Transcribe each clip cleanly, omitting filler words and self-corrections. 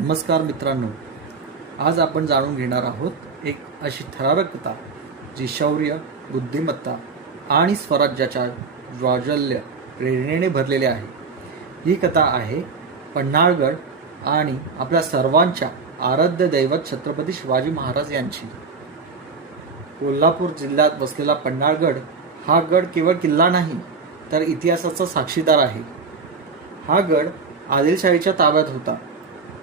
नमस्कार मित्रांनो, आज आपण जाणून घेणार आहोत एक अशी थरारक कथा जी शौर्य, बुद्धिमत्ता आणि स्वराज्याच्या ज्वाज्वल्य प्रेरणेने भरलेली आहे. ही कथा आहे पन्हाळगड आणि आपल्या सर्वांच्या आराध्य दैवत छत्रपती शिवाजी महाराज यांची. कोल्हापूर जिल्ह्यात वसलेला पन्हाळगड हा गड केवळ किल्ला नाही तर इतिहासाचा साक्षीदार आहे. हा गड आदिलशाहीच्या ताब्यात होता,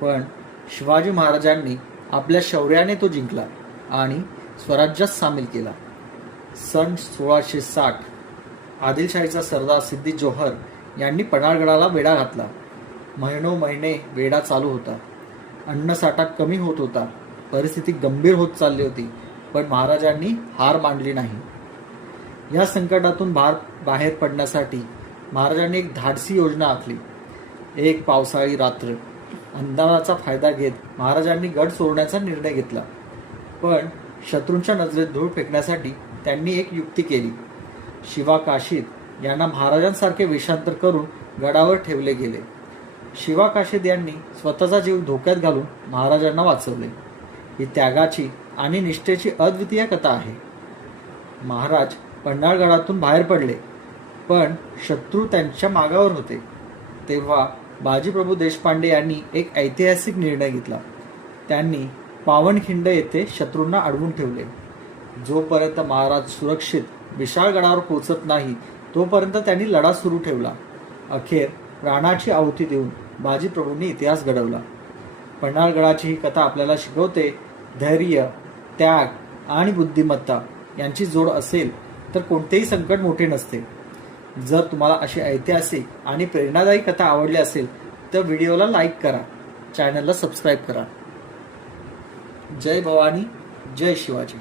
पण शिवाजी महाराजांनी आपल्या शौर्याने तो जिंकला आणि स्वराज्यात सामील केला. सन 1660 आदिलशाहीचा सरदार सिद्दी जोहर यांनी पन्हाळगडाला वेढा घातला. महिने वेढा चालू होता. अन्नसाठा कमी होत होता. परिस्थिती गंभीर होत चालली होती, पण महाराजांनी हार मानली नाही. या संकटातून बाहेर पडण्यासाठी महाराजांनी एक धाडसी योजना आखली. एक पावसाळी रात्र अंधाराचा फायदा घेत महाराजांनी गड सोडण्याचा निर्णय घेतला. पण शत्रूंच्या नजरेत धूळ फेकण्यासाठी त्यांनी एक युक्ती केली. शिवा काशीद यांना महाराजांसारखे वेषांतर करून गडावर ठेवले गेले. शिवा काशीद यांनी स्वतःचा जीव धोक्यात घालून महाराजांना वाचवले. ही त्यागाची आणि निष्ठेची अद्वितीय कथा आहे. महाराज पन्हाळगडातून बाहेर पडले, पण शत्रू त्यांच्या मागावर होते. तेव्हा बाजीप्रभू देशपांडे यांनी एक ऐतिहासिक निर्णय घेतला. त्यांनी पावनखिंड येथे शत्रूंना अडवून ठेवले. जोपर्यंत महाराज सुरक्षित विशाळगडावर पोहोचत नाही तोपर्यंत त्यांनी लढा सुरू ठेवला. अखेर प्राणाची आहुती देऊन बाजीप्रभूंनी इतिहास घडवला. पन्हाळगडाची ही कथा आपल्याला शिकवते, धैर्य, त्याग आणि बुद्धिमत्ता यांची जोड असेल तर कोणतेही संकट मोठे नसते. जर तुम्हाला अशी ऐतिहासिक आणि प्रेरणादायी कथा आवडली असेल तर व्हिडिओला लाईक करा, चॅनलला सबस्क्राईब करा. जय भवानी, जय शिवाजी.